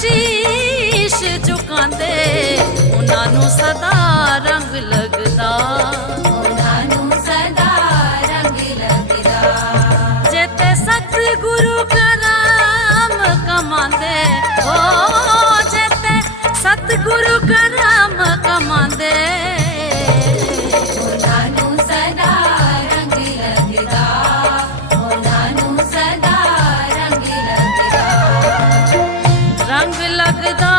शीश झुकांदे उन्हां नूं सदा रंग लगदा, उन्हां नूं सदा रंग लगदा। जेते सतगुरु करम कमांदे, ओ जेते सतगुरु करम कमांदे उन्हां नूं सदा रंग लगदा, उन्हां नूं सदा रंग लगदा। रंग लगदा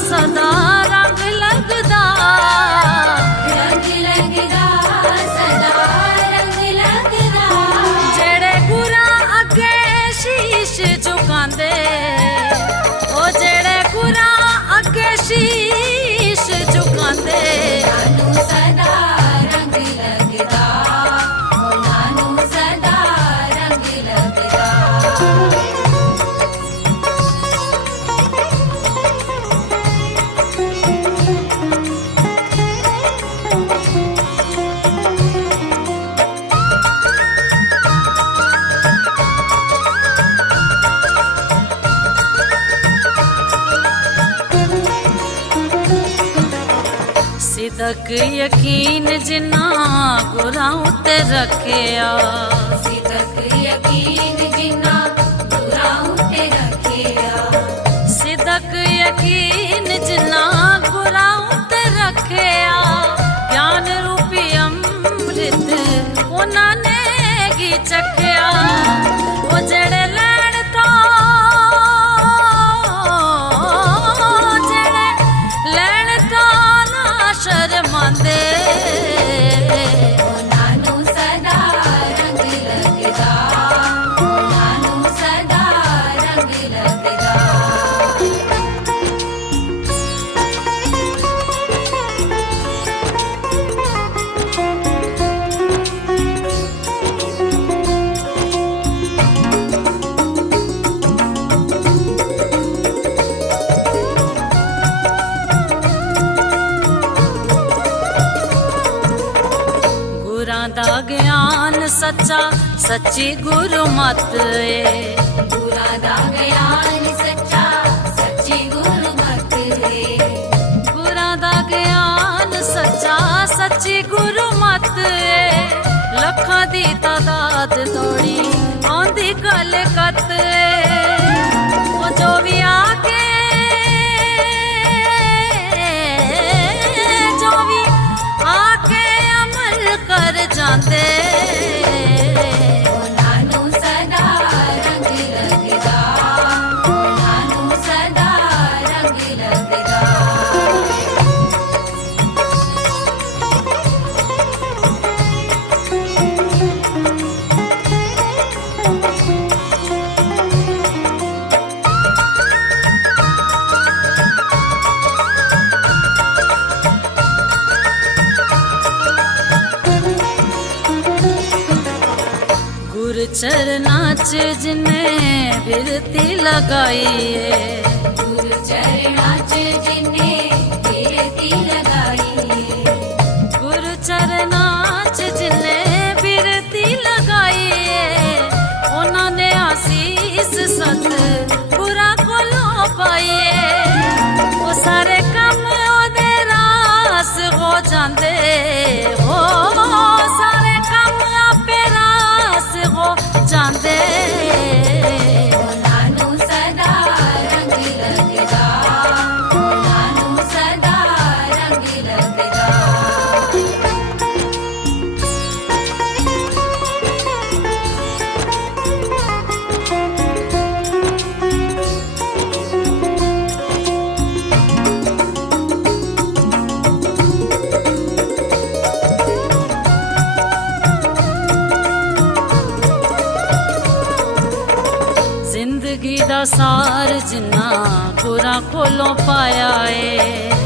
सदा रंग लगदा, रंग लगदा सदा रंग लगदा। जेड़े गुरां अगे शीश झुकांदे, ओ जेड़े गुरां अगे शीश झुकांदे उन्हां नूं सदा रंग लगदा, उन्हां नूं सदा रंग लगदा। सिदक यकीन जिन्ना गुरां उत्ते रखिया, सिदक यकीन जिन्ना गुरां उत्ते रखिया। सिदक यकीन जिन्ना गुरां उत्ते रखिया। ज्ञान रूपी अमृत उन्हां ने गी चखिया, ओ जेड़े लैण तो जेड़े लैण तो ना शर्मांदे उन्हां नूं सदा रंग लगदा, उन्हां नूं सदा रंग लगदा। गुरां दा ज्ञान सच्चा सच्ची गुरु मत ए, गुरां दा ज्ञान सच्चा सच्ची गुरु मत है। गुरां दा ज्ञान सच्चा सच्ची गुरु मत ए। लखां दी तादाद तोड़ी आंदी गल कत ओ जो भी आके जो भी आके अमल कर जांदे उन्हां नूं सदा रंग लगदा, उन्हां नूं सदा रंग लगदा। गुरु चरनां च जिन्ने बिरती लगाई है, गुरु चरणां च जिन्ने बिरती लगाई है। गुरु चरनां च जिन्ने बिरती लगाई है। उन्हां ने आसीस सत गुरां कोलों पाई है। ओ सारे कम ओदे रास हो जांदे, हो सारे कम आपे रास हो जांदे उन्हां नूं सदा रंग लगदा, उन्हां नूं सदा रंग लगदा। जिंदगी दा सार जिन्ना गुरां कोलों पाया है।